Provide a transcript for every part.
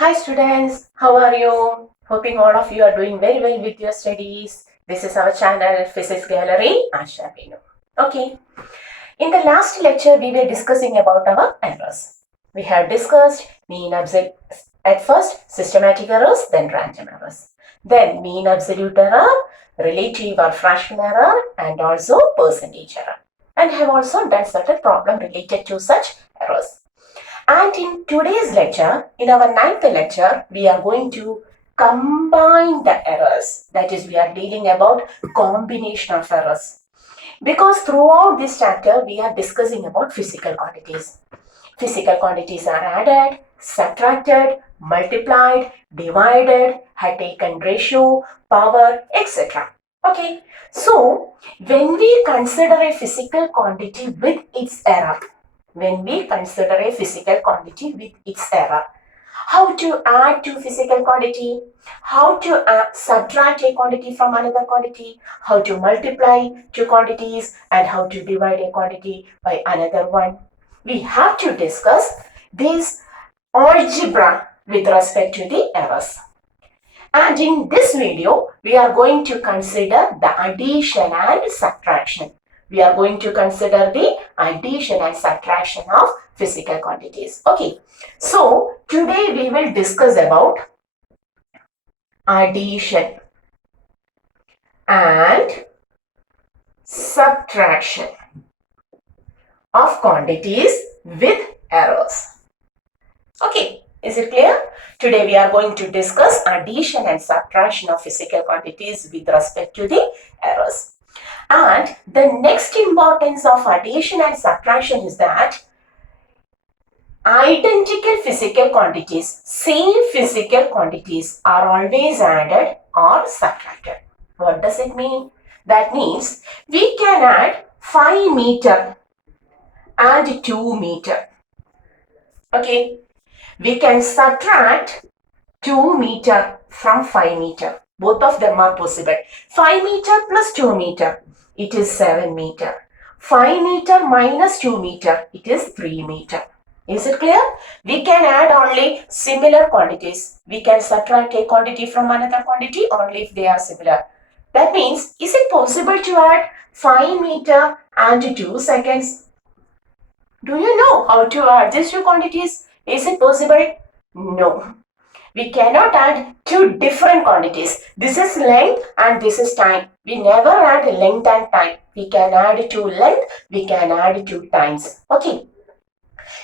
Hi students, how are you? Hoping all of you are doing very well with your studies. This is our channel Physics Gallery, Asha Binu. Okay, in the last lecture we were discussing about our errors. We have discussed mean absolute, at first systematic errors, then random errors. Then mean absolute error, relative or fractional error, and also percentage error. And have also done certain problem related to such errors. And in today's lecture, in our ninth lecture, we are going to combine the errors. That is, we are dealing about combination of errors. Because throughout this chapter, we are discussing about physical quantities. Physical quantities are added, subtracted, multiplied, divided, had taken ratio, power, etc. Okay, so when we consider a physical quantity with its error, how to add to physical quantity, how to subtract a quantity from another quantity, how to multiply two quantities, and how to divide a quantity by another one. We have to discuss this algebra with respect to the errors. And in this video, we are going to consider the addition and subtraction. We are going to consider the addition and subtraction of physical quantities. Okay, so today we will discuss about addition and subtraction of quantities with errors. Okay, is it clear? Today we are going to discuss addition and subtraction of physical quantities with respect to the errors. And the next importance of addition and subtraction is that identical physical quantities, same physical quantities are always added or subtracted. What does it mean? That means we can add 5 meter and 2 meter. Okay. We can subtract 2 meter from 5 meter. Both of them are possible. 5 meter plus 2 meter, it is 7 meter. 5 meter minus 2 meter, it is 3 meter. Is it clear? We can add only similar quantities. We can subtract a quantity from another quantity only if they are similar. That means, is it possible to add 5 meter and 2 seconds? Do you know how to add these two quantities? Is it possible? No. We cannot add two different quantities. This is length and this is time. We never add length and time. We can add two length, we can add two times. Okay.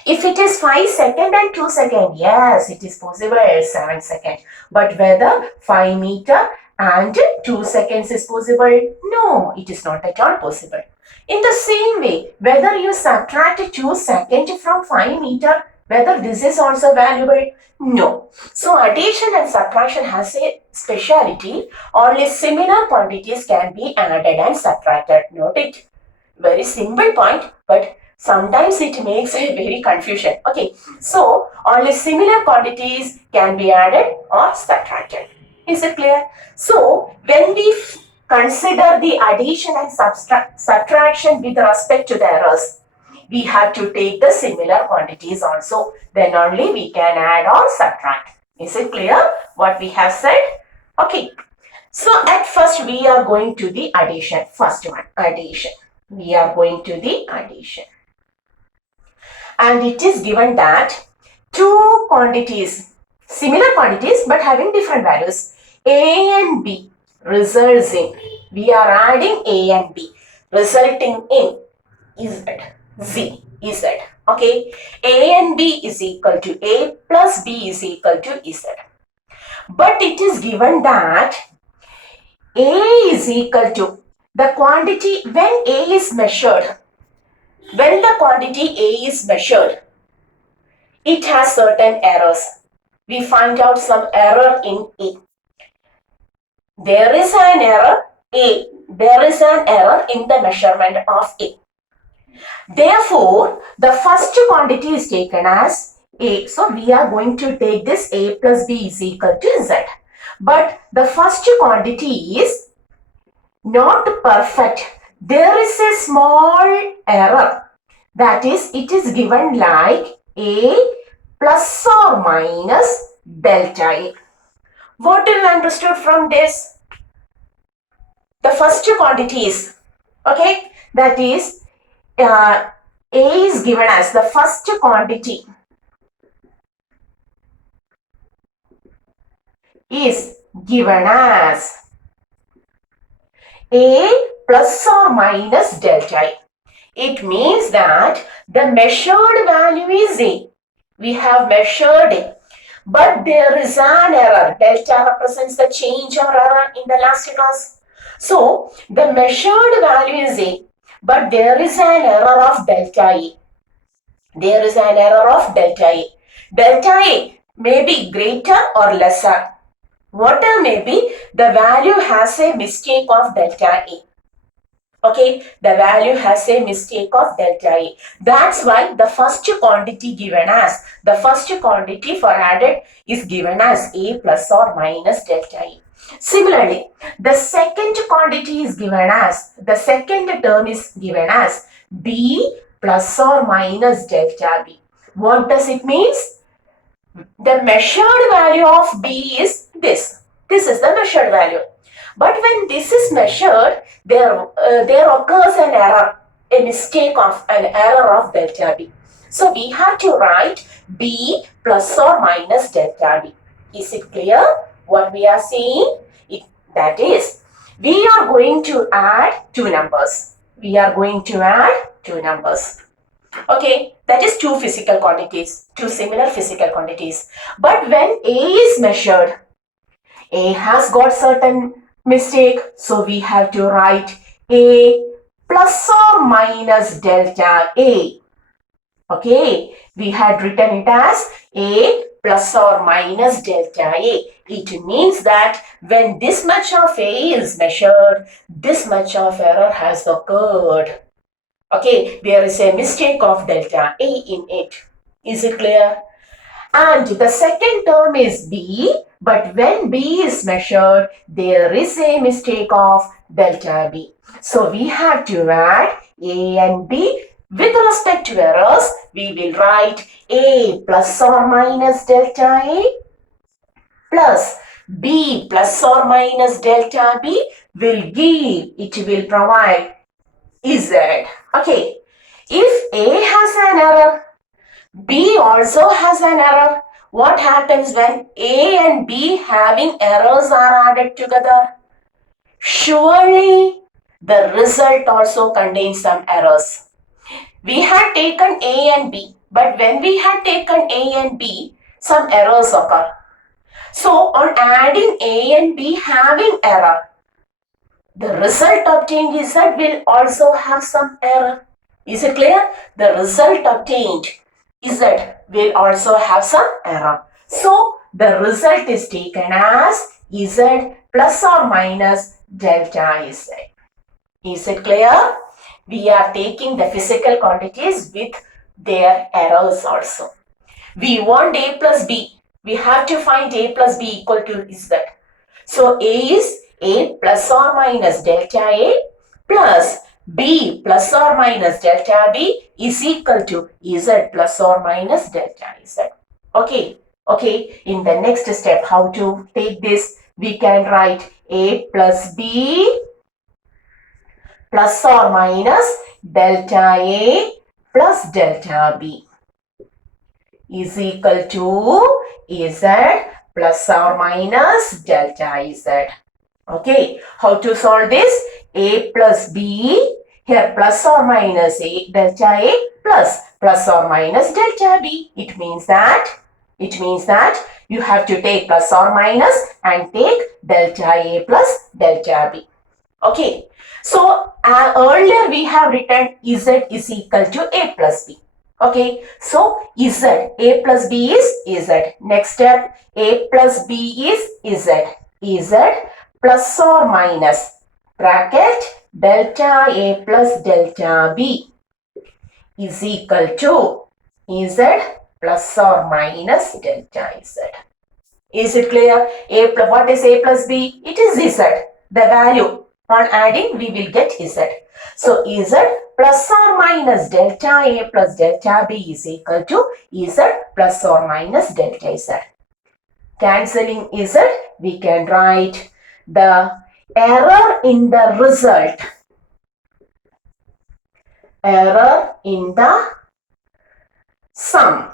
If it is 5 seconds and 2 seconds, yes, it is possible 7 seconds. But whether 5 meter and 2 seconds is possible? No, it is not at all possible. In the same way, whether you subtract 2 seconds from 5 meter, whether this is also valuable? No. So addition and subtraction has a speciality. Only similar quantities can be added and subtracted. Note it. Very simple point, but sometimes it makes a very confusion. Okay. So only similar quantities can be added or subtracted. Is it clear? So when we consider the addition and subtraction with respect to the errors, we have to take the similar quantities also. Then only we can add or subtract. Is it clear what we have said? Okay. So at first we are going to the addition. First one, addition. We are going to the addition. And it is given that two quantities, similar quantities but having different values, A and B results in, we are adding A and B, resulting in Z. Okay, A and B is equal to A plus B is equal to Z. But it is given that A is equal to the quantity when A is measured. When the quantity A is measured, it has certain errors. We find out some error in A. There is an error A. There is an error in the measurement of A. Therefore, the first quantity is taken as A. So, we are going to take this A plus B is equal to Z. But the first quantity is not perfect. There is a small error. That is, it is given like A plus or minus delta A. What do you understood from this? The first quantity is, okay, that is A is given as the first quantity is given as A plus or minus delta A. It means that the measured value is A. We have measured A. But there is an error. Delta represents the change or error in the last class. So, the measured value is A. But there is an error of delta A. There is an error of delta A. Delta A may be greater or lesser. Whatever may be, the value has a mistake of delta A. Okay, the value has a mistake of delta A. That's why the first quantity given as, the first quantity for added is given as A plus or minus delta A. Similarly, the second quantity is given as, the second term is given as B plus or minus delta B. What does it mean? The measured value of B is this. This is the measured value. But when this is measured, there occurs an error, a mistake of an error of delta B. So we have to write B plus or minus delta B. Is it clear what we are saying? That is, we are going to add two numbers. We are going to add two numbers. Okay, that is two physical quantities, two similar physical quantities. But when A is measured, A has got certain mistake, so we have to write A plus or minus delta A. Okay, we had written it as A plus or minus delta A. It means that when this much of A is measured, this much of error has occurred. Okay, there is a mistake of delta A in it. Is it clear? And the second term is B, but when B is measured, there is a mistake of delta B. So we have to add A and B. With respect to errors, we will write A plus or minus delta A plus B plus or minus delta B will give, it will provide Z. Okay, if A has an error, B also has an error. What happens when A and B having errors are added together? Surely the result also contains some errors. We had taken A and B, but when we had taken A and B, some errors occur. So on adding A and B having error, the result obtained Z will also have some error. Is it clear? The result obtained Z will also have some error. So the result is taken as Z plus or minus delta Z. Is it clear? We are taking the physical quantities with their errors also. We want A plus B. We have to find A plus B equal to Z. So A is A plus or minus delta A plus B plus or minus delta B is equal to Z plus or minus delta Z. Okay. Okay. In the next step, how to take this? We can write A plus B plus or minus delta A plus delta B is equal to Z plus or minus delta Z. Okay, how to solve this? A plus B, here plus or minus A delta A plus or minus delta B. It means that you have to take plus or minus and take delta A plus delta B. Okay, so earlier we have written Z is equal to A plus B. Okay, so Z, A plus B is Z. Next step, A plus B is Z plus or minus bracket delta A plus delta B is equal to Z plus or minus delta Z. Is it clear? What is A plus B? It is Z. The value on adding we will get Z. So Z plus or minus delta A plus delta B is equal to Z plus or minus delta Z. Cancelling Z, we can write the error in the result. Error in the sum.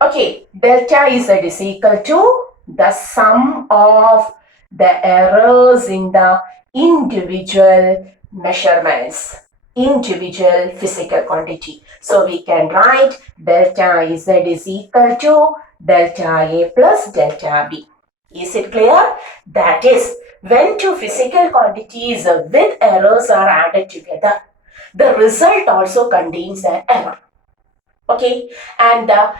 Okay, delta Z is equal to the sum of the errors in the individual measurements, individual physical quantity. So we can write delta Z is equal to delta A plus delta B. Is it clear? That is, when two physical quantities with errors are added together, the result also contains an error. Okay, and the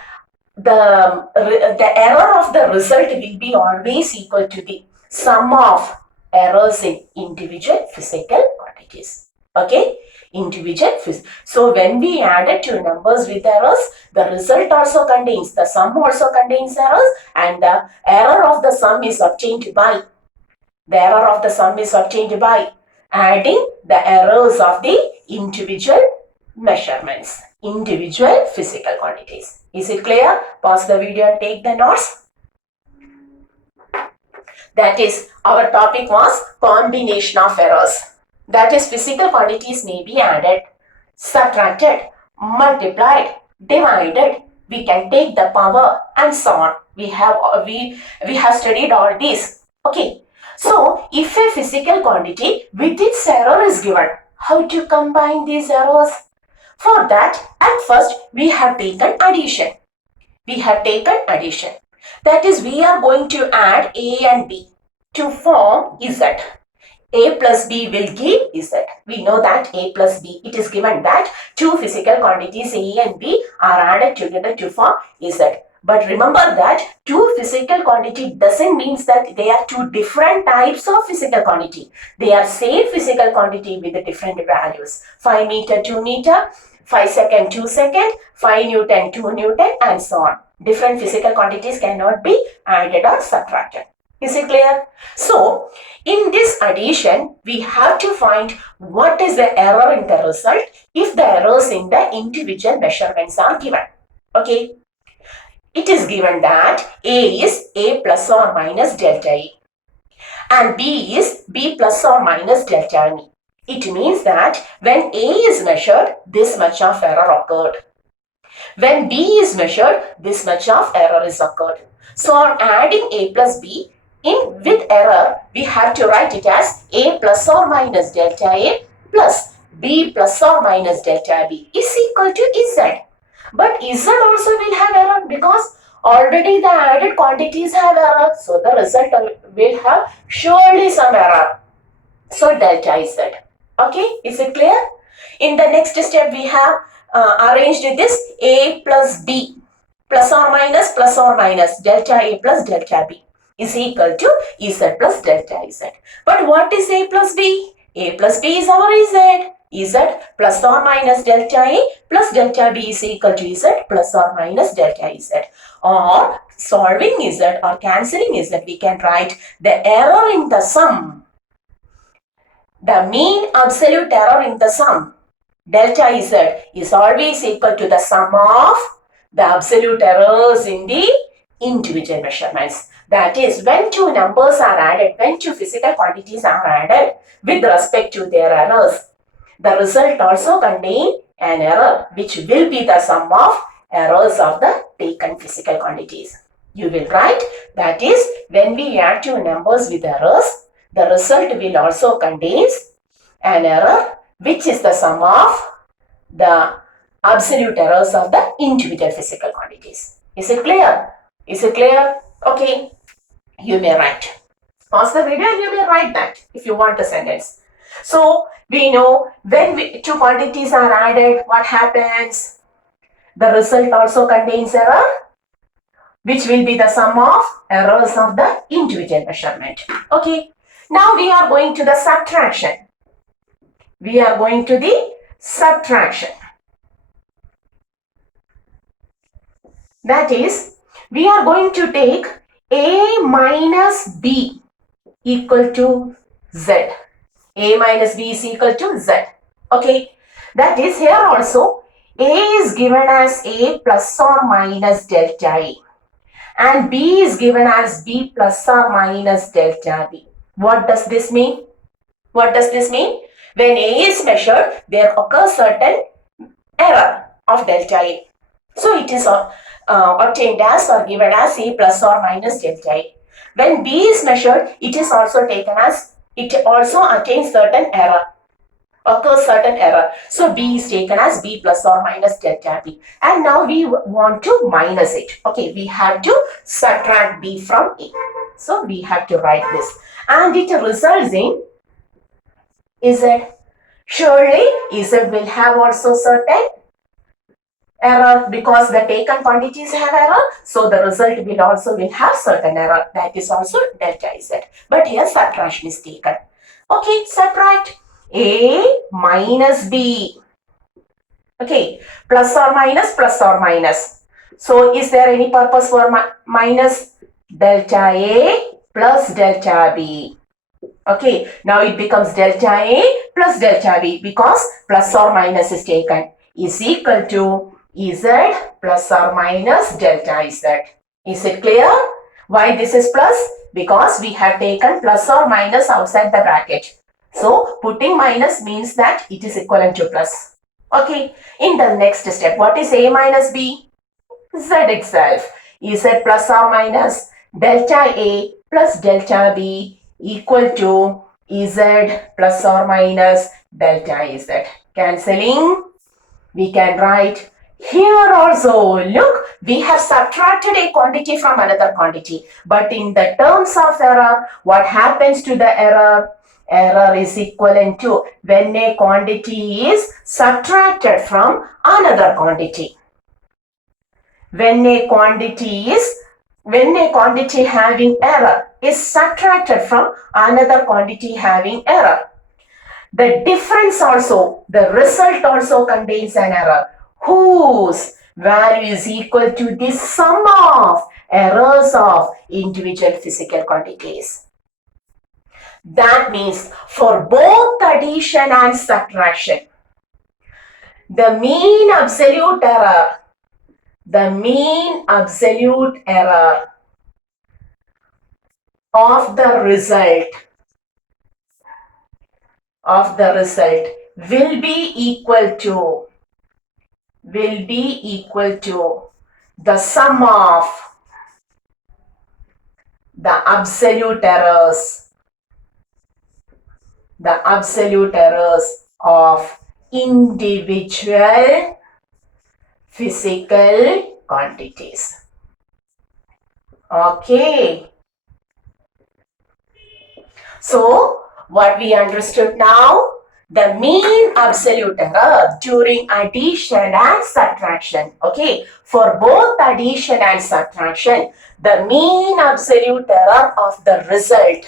error of the result will be always equal to the sum of errors in individual physical quantities. Okay, individual physical. So when we added two numbers with errors, the result also contains, the sum also contains errors, and the error of the sum is obtained by, adding the errors of the individual measurements, individual physical quantities. Is it clear? Pause the video and take the notes. That is, our topic was combination of errors. That is, physical quantities may be added, subtracted, multiplied, divided. We can take the power and so on. We have studied all these. Okay. So, if a physical quantity with its error is given, how to combine these errors? For that, at first, we have taken addition. That is, we are going to add A and B to form Z. A plus B will give Z. We know that A plus B, it is given that two physical quantities A and B are added together to form Z. But remember that two physical quantity doesn't mean that they are two different types of physical quantity. They are same physical quantity with the different values. 5 meter, 2 meter, 5 second, 2 second, 5 Newton, 2 Newton, and so on. Different physical quantities cannot be added or subtracted. Is it clear? So, in this addition, we have to find what is the error in the result if the errors in the individual measurements are given. Okay. It is given that A is A plus or minus delta A and B is B plus or minus delta B. It means that when A is measured, this much of error occurred. When B is measured, this much of error is occurred. So on adding A plus B in with error, we have to write it as A plus or minus delta A plus B plus or minus delta B is equal to Z. But Z also will have error because already the added quantities have error. So the result will have surely some error. So delta Z. Okay, is it clear? In the next step, we have arranged this A plus B plus or minus delta A plus delta B is equal to Z plus delta Z. But what is A plus B? A plus B is our Z. Z plus or minus delta A plus delta B is equal to Z plus or minus delta Z. Or solving Z or cancelling Z, we can write the error in the sum. The mean absolute error in the sum, delta Z, is always equal to the sum of the absolute errors in the individual measurements. That is, when two numbers are added, when two physical quantities are added with respect to their errors, the result also contains an error which will be the sum of errors of the taken physical quantities. You will write, that is, when we add two numbers with errors, the result will also contain an error which is the sum of the absolute errors of the individual physical quantities. Is it clear? Is it clear? Okay. You may write. Pause the video and you may write that if you want a sentence. So, we know when two quantities are added, what happens? The result also contains error, which will be the sum of errors of the individual measurement. Okay. Now we are going to the subtraction. We are going to the subtraction. That is, we are going to take A minus B equal to Z. A minus B is equal to Z. Okay. That is, here also A is given as A plus or minus delta A. and B is given as B plus or minus delta B. What does this mean? What does this mean? When A is measured, there occurs certain error of delta A. So it is obtained as or given as A plus or minus delta A. When B is measured, it is also taken as, it also attains certain error, occurs certain error. So B is taken as B plus or minus delta B. And now we want to minus it. Okay, we have to subtract B from A. So we have to write this. And it results in Z. Surely Z will have also certain error because the taken quantities have error. So the result will have certain error. That is also delta Z. But here subtraction is taken. Okay, subtract A minus B. Okay, plus or minus, plus or minus. So is there any purpose for minus? Delta A plus delta B. Okay, now it becomes delta A plus delta B because plus or minus is taken, is equal to Z plus or minus delta Z. Is it clear? Why this is plus? Because we have taken plus or minus outside the bracket. So putting minus means that it is equivalent to plus. Okay, in the next step, what is A minus B? Z itself. Z plus or minus delta A plus delta B equal to Z plus or minus delta Z. Cancelling, we can write here also. Look, we have subtracted a quantity from another quantity. But in the terms of error, what happens to the error? Error is equivalent to when a quantity is subtracted from another quantity. When a quantity having error is subtracted from another quantity having error, the difference also, the result also contains an error whose value is equal to the sum of errors of individual physical quantities. That means for both addition and subtraction, the mean absolute error of the result will be equal to the sum of the absolute errors of individual physical quantities. Okay. So, what we understood now? The mean absolute error during addition and subtraction. Okay. For both addition and subtraction, the mean absolute error of the result,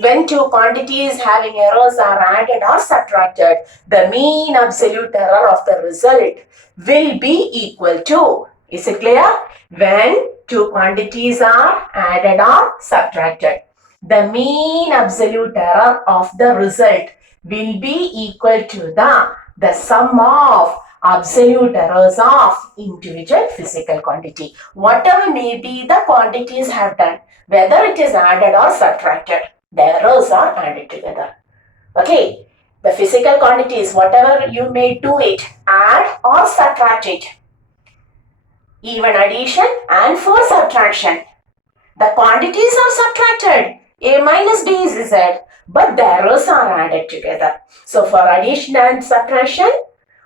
when two quantities having errors are added or subtracted, the mean absolute error of the result will be equal to, is it clear? When two quantities are added or subtracted, the mean absolute error of the result will be equal to the sum of absolute errors of individual physical quantity. Whatever may be the quantities have done, whether it is added or subtracted, the errors are added together. Okay, the physical quantities, whatever you may do it, add or subtract it. Even addition and for subtraction, the quantities are subtracted. A minus B is Z, but the errors are added together. So for addition and subtraction,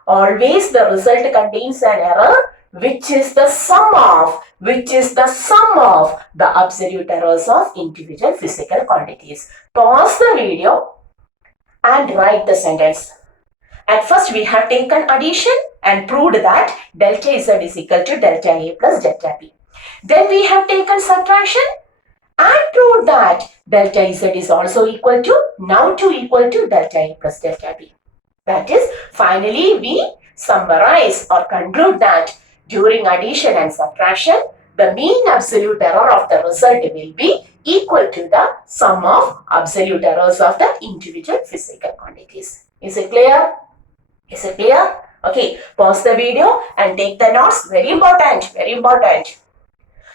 always the result contains an error which is the sum of the absolute errors of individual physical quantities. Pause the video and write the sentence. At first we have taken addition and proved that delta Z is equal to delta A plus delta B. Then we have taken subtraction and proved that delta Z is also equal to delta A plus delta B. That is, finally we summarize or conclude that during addition and subtraction, the mean absolute error of the result will be equal to the sum of absolute errors of the individual physical quantities. Is it clear? Is it clear? Okay, pause the video and take the notes. Very important, very important.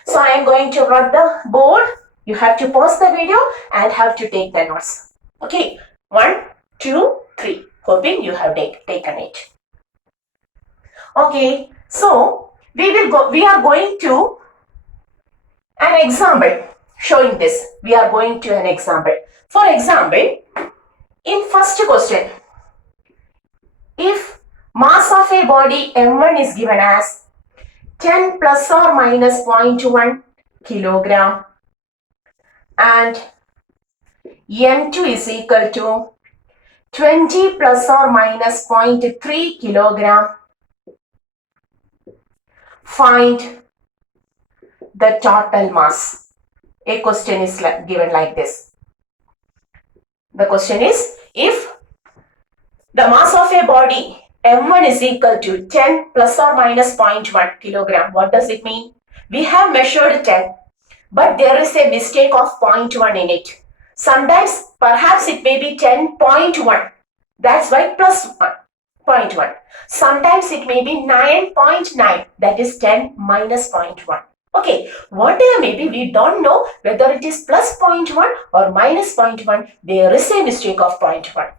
So I am going to write the board. You have to pause the video and have to take the notes. Okay, 1, 2, 3. Hoping you have taken it. Okay, so we are going to an example showing this. We are going to an example. For example, in first question, if mass of a body m1 is given as 10 plus or minus 0.1 kilogram and m2 is equal to 20 plus or minus 0.3 kilogram, find the total mass. A question is given like this. The question is, if the mass of a body m1 is equal to 10 plus or minus 0.1 kilogram, what does it mean? We have measured 10, but there is a mistake of 0.1 in it. Sometimes perhaps it may be 10.1. That's why plus 0.1. Sometimes it may be 9.9. That is 10 minus 0.1. Okay, whatever may be, we don't know whether it is plus 0.1 or minus 0.1. There is a mistake of 0.1.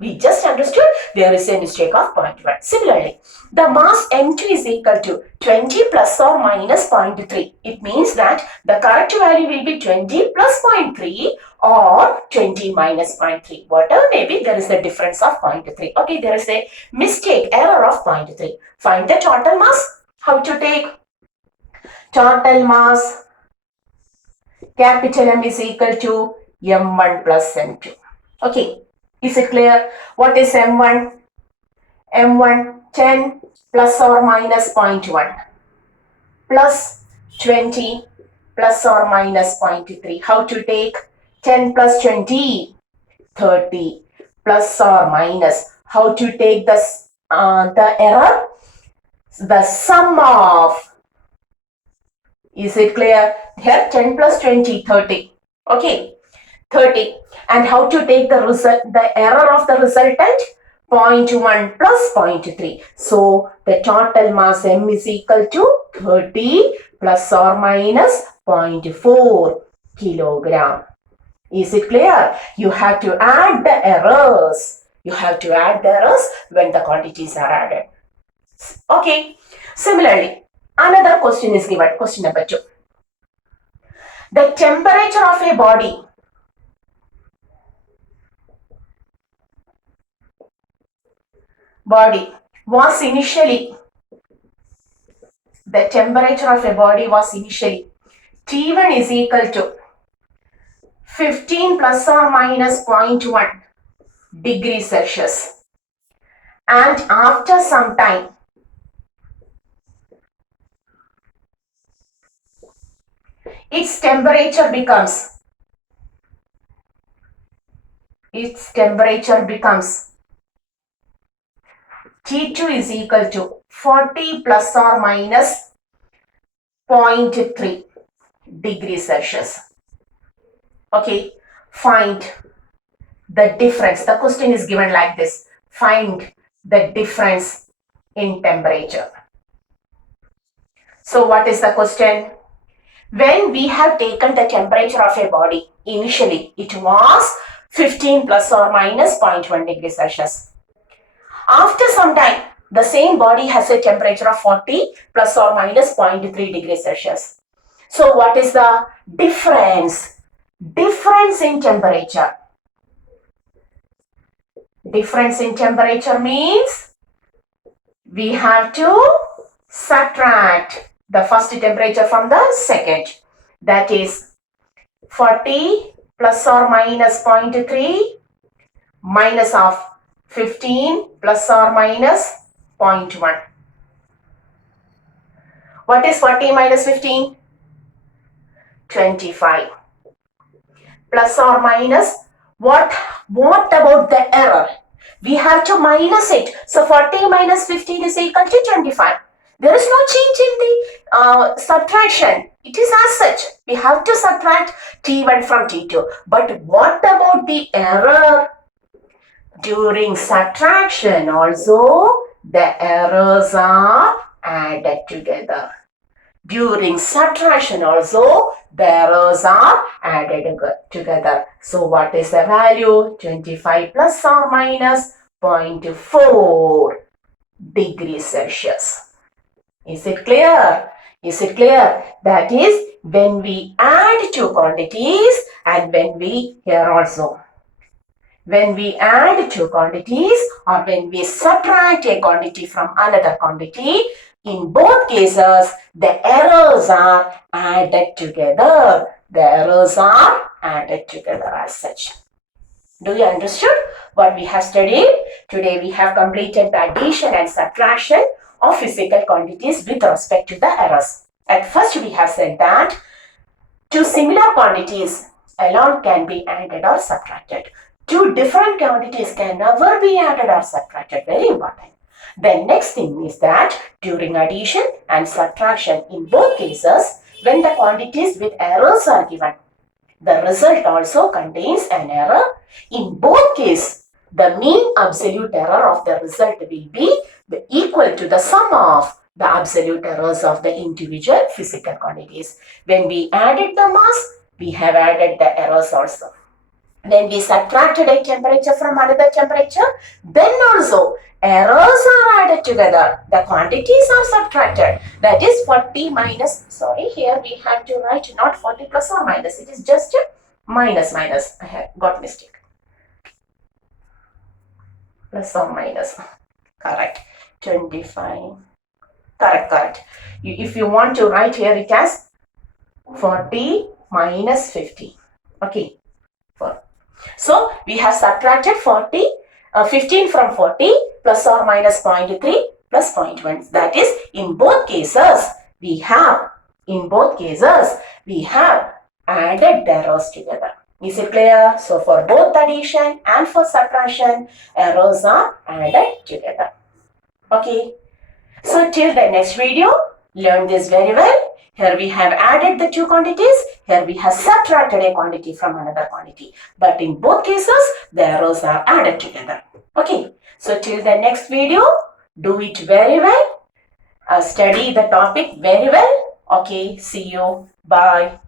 We just understood there is a mistake of 0.1. Similarly, the mass m2 is equal to 20 plus or minus 0.3. It means that the correct value will be 20 plus 0.3 or 20 minus 0.3. Whatever may be, there is a difference of 0.3. Okay, there is a mistake, error of 0.3. Find the total mass. How to take? Total mass, capital M is equal to m1 plus m2. Okay. Is it clear? What is m1? m1 10 plus or minus 0.1 plus 20 plus or minus 0.3. How to take? 10 plus 20, 30 plus or minus. How to take the error? The sum of. Is it clear? Here 10 plus 20, 30. Okay. 30. And how to take the result, the error of the resultant? 0.1 plus 0.3. So the total mass m is equal to 30 plus or minus 0.4 kilogram. Is it clear? You have to add the errors. You have to add the errors when the quantities are added. Okay. Similarly, another question is given. Question number 2. The temperature of a body was initially, the temperature of a body was initially T1 is equal to 15 plus or minus 0.1 degrees Celsius, and after some time its temperature becomes T2 is equal to 40 plus or minus 0.3 degrees Celsius. Okay, find the difference. The question is given like this. Find the difference in temperature. So what is the question? When we have taken the temperature of a body, initially it was 15 plus or minus 0.1 degrees Celsius. After some time, the same body has a temperature of 40 plus or minus 0.3 degrees Celsius. So what is the difference? Difference in temperature. Difference in temperature means we have to subtract the first temperature from the second. That is 40 plus or minus 0.3 minus of 15 plus or minus 0.1. What is 40 minus 15? 25. Plus or minus, what about the error? We have to minus it. So 40 minus 15 is equal to 25. There is no change in the subtraction. It is as such. We have to subtract T1 from T2. But what about the error? During subtraction also, the errors are added together. During subtraction also, the errors are added together. So what is the value? 25 plus or minus 0.4 degrees Celsius. Is it clear? Is it clear? That is when we add two quantities and when we here also. When we add two quantities or when we subtract a quantity from another quantity, in both cases, the errors are added together. The errors are added together as such. Do you understood what we have studied? Today we have completed the addition and subtraction of physical quantities with respect to the errors. At first we have said that two similar quantities alone can be added or subtracted. Two different quantities can never be added or subtracted. Very important. The next thing is that during addition and subtraction in both cases, when the quantities with errors are given, the result also contains an error. In both cases, the mean absolute error of the result will be equal to the sum of the absolute errors of the individual physical quantities. When we added the mass, we have added the errors also. When we subtracted a temperature from another temperature, then also errors are added together. The quantities are subtracted. That is 40 minus, sorry, here we have to write not 40 plus or minus. It is just minus. I have got mistake. Plus or minus. Correct. 25. Correct. If you want to write here it as 40 minus 50. Okay. So we have subtracted 15 from 40 plus or minus 0.3 plus 0.1. That is, in both cases we have added the errors together. Is it clear? So for both addition and for subtraction, errors are added together. Okay. So till the next video, learn this very well. Here we have added the two quantities. Here we have subtracted a quantity from another quantity. But in both cases, the errors are added together. Okay. So till the next video, do it very well. Study the topic very well. Okay. See you. Bye.